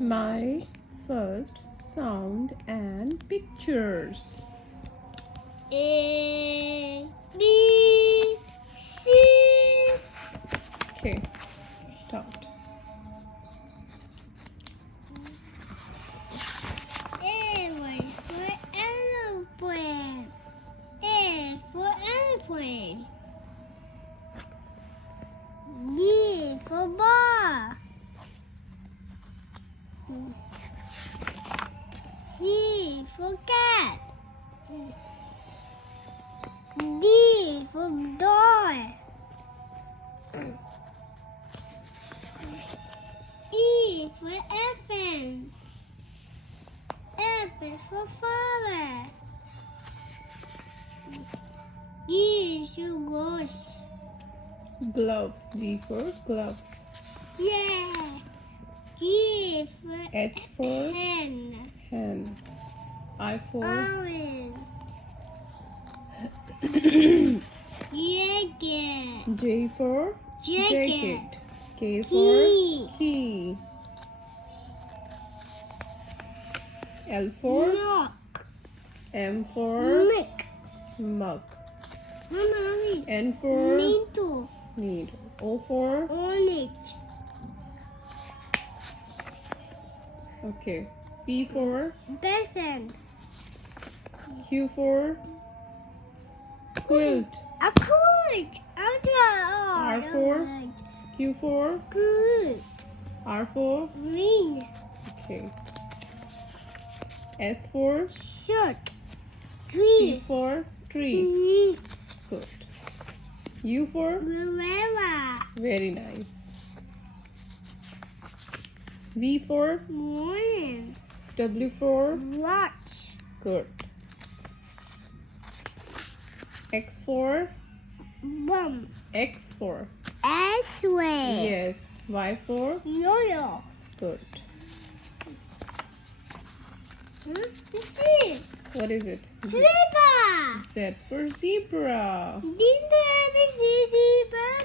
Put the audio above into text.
My first sound and pictures. A, B, C. Okay, start. A for aeroplane. A for airplane. B for ball. C for cat. D for door. E for elephant. F for flower. G for ghost. Gloves. G for gloves. Yeah. G for H for hen. hen. I for Orange. Jacket. J for Jacket. jacket. K for Key. key. L for Knock. M for Milk. mug. Mama, N for Minto. needle. O for Orange. okay. P for Peasant. Q for quilt. A quilt. R for Q for Good. R for Ring. okay. S for Shirt. T Tree. for tree. Tree. Good. U for Umbrella. very nice. V for Morning. W for Watch. good. X for Bum. X for S-way. yes. Y for Yo-yo. good. See? What is it? Slipper. Z for zebra. Didn't you ever see zebra?